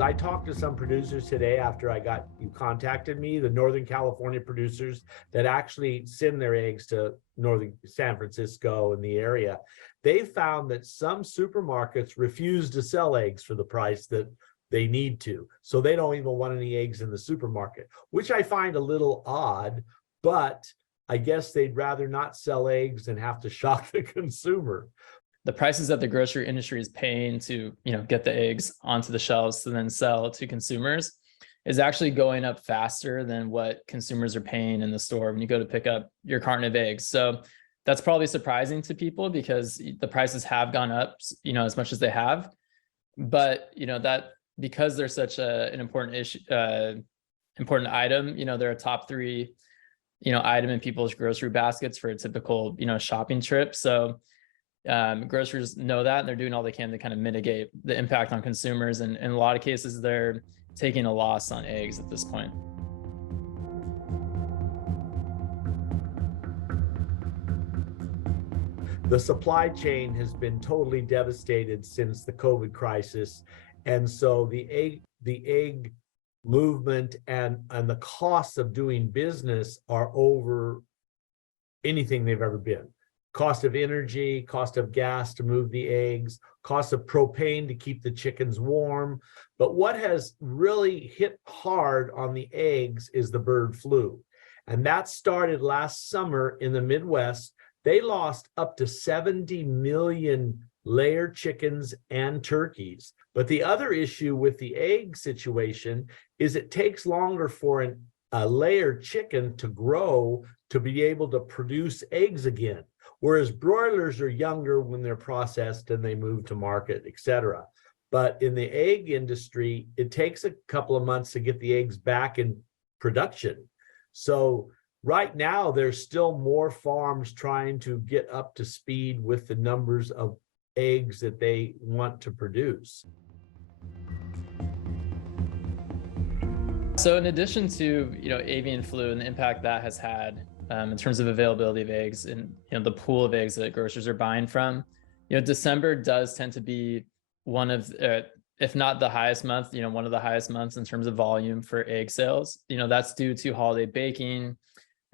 I talked to some producers today after you contacted me, the Northern California producers that actually send their eggs to Northern San Francisco and the area. They found that some supermarkets refuse to sell eggs for the price that they need to. So they don't even want any eggs in the supermarket, which I find a little odd, but I guess they'd rather not sell eggs than have to shock the consumer. The prices that the grocery industry is paying to, get the eggs onto the shelves to then sell to consumers is actually going up faster than what consumers are paying in the store when you go to pick up your carton of eggs. So that's probably surprising to people because the prices have gone up, as much as they have. But, that because they're such an important issue, important item, they're a top 3, item in people's grocery baskets for a typical, shopping trip. So grocers know that, and they're doing all they can to kind of mitigate the impact on consumers. And in a lot of cases, they're taking a loss on eggs at this point. The supply chain has been totally devastated since the COVID crisis. And so the egg movement and the costs of doing business are over anything they've ever been. Cost of energy, cost of gas to move the eggs, cost of propane to keep the chickens warm. But what has really hit hard on the eggs is the bird flu. And that started last summer in the Midwest. They lost up to 70 million layer chickens and turkeys. But the other issue with the egg situation is it takes longer for a layer chicken to grow to be able to produce eggs again. Whereas broilers are younger when they're processed and they move to market, et cetera. But in the egg industry, it takes a couple of months to get the eggs back in production. So right now, there's still more farms trying to get up to speed with the numbers of eggs that they want to produce. So in addition to, avian flu and the impact that has had in terms of availability of eggs and, the pool of eggs that grocers are buying from, December does tend to be one of, if not the highest month, one of the highest months in terms of volume for egg sales. That's due to holiday baking.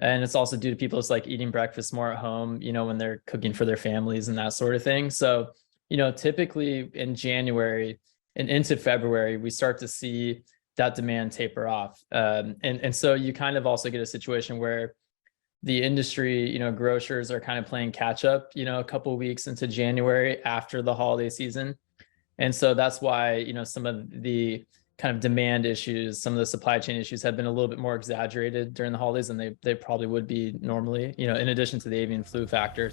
And it's also due to people just like eating breakfast more at home, when they're cooking for their families and that sort of thing. So, typically in January and into February, we start to see that demand taper off. And so you kind of also get a situation where the industry, grocers are kind of playing catch up, a couple of weeks into January after the holiday season. And so that's why, some of the kind of demand issues, some of the supply chain issues have been a little bit more exaggerated during the holidays than they probably would be normally, in addition to the avian flu factor.